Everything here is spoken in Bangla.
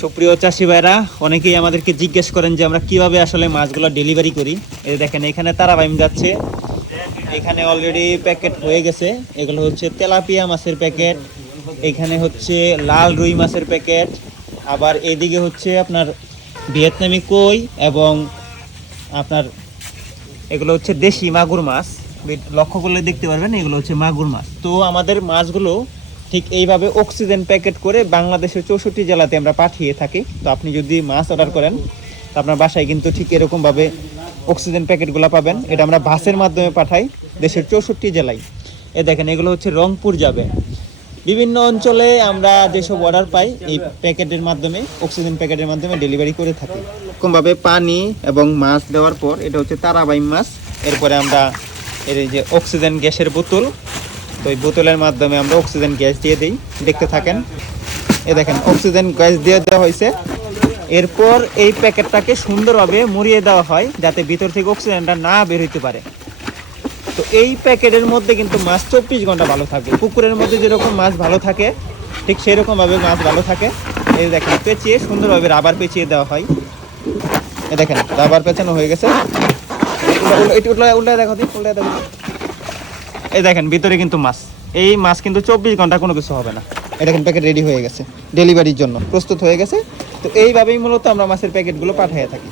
সুপ্রিয় চাষি ভাইরা, অনেকেই আমাদেরকে জিজ্ঞেস করেন যে আমরা কিভাবে আসলে মাছগুলো ডেলিভারি করি। এই দেখেন এখানে তারাবাইম যাচ্ছে, এখানে অলরেডি প্যাকেট হয়ে গেছে। এগুলো হচ্ছে তেলাপিয়া মাছের প্যাকেট, এখানে হচ্ছে লাল রুই মাছের প্যাকেট, আবার এদিকে হচ্ছে আপনার ভিয়েতনামি কই এবং আপনার এগুলো হচ্ছে দেশি মাগুর মাছ। লক্ষ্য করলে দেখতে পারবেন এগুলো হচ্ছে মাগুর মাছ। তো আমাদের মাছগুলো ঠিক এইভাবে অক্সিজেন প্যাকেট করে বাংলাদেশের 64 জেলাতে আমরা পাঠিয়ে থাকি। তো আপনি যদি মাছ অর্ডার করেন তো আপনার বাসায় কিন্তু ঠিক এরকমভাবে অক্সিজেন প্যাকেটগুলো পাবেন। এটা আমরা বাসের মাধ্যমে পাঠাই দেশের 64 জেলায়। এ দেখেন এগুলো হচ্ছে রংপুর যাবে। বিভিন্ন অঞ্চলে আমরা যেসব অর্ডার পাই এই প্যাকেটের মাধ্যমে, অক্সিজেন প্যাকেটের মাধ্যমে ডেলিভারি করে থাকি। এরকমভাবে পানি এবং মাছ দেওয়ার পর, এটা হচ্ছে তারাবাইম মাছ, এরপরে আমরা এর এই যে অক্সিজেন গ্যাসের বোতল, তো এই বোতলের মাধ্যমে আমরা অক্সিজেন গ্যাস দিয়ে দিই। দেখতে থাকেন, এ দেখেন অক্সিজেন গ্যাস দিয়ে দেওয়া হয়েছে। এরপর এই প্যাকেটটাকে সুন্দরভাবে মুড়িয়ে দেওয়া হয় যাতে ভিতর থেকে অক্সিজেনটা না বের হইতে পারে। তো এই প্যাকেটের মধ্যে কিন্তু মাছ 24 ঘন্টা ভালো থাকে। পুকুরের মধ্যে যেরকম মাছ ভালো থাকে ঠিক সেরকমভাবে মাছ ভালো থাকে। এই দেখেন পেঁচিয়ে সুন্দরভাবে রাবার পেঁচিয়ে দেওয়া হয়। এ দেখেন রাবার পেঁচানো হয়ে গেছে। উল্টায় দেখো, উল্টায় দেখো। এই দেখেন ভিতরে কিন্তু মাছ, এই মাছ কিন্তু 24 ঘন্টা কোনো কিছু হবে না। এই দেখেন প্যাকেট রেডি হয়ে গেছে, ডেলিভারির জন্য প্রস্তুত হয়ে গেছে। তো এইভাবেই মূলত আমরা মাছের প্যাকেটগুলো পাঠিয়ে থাকি।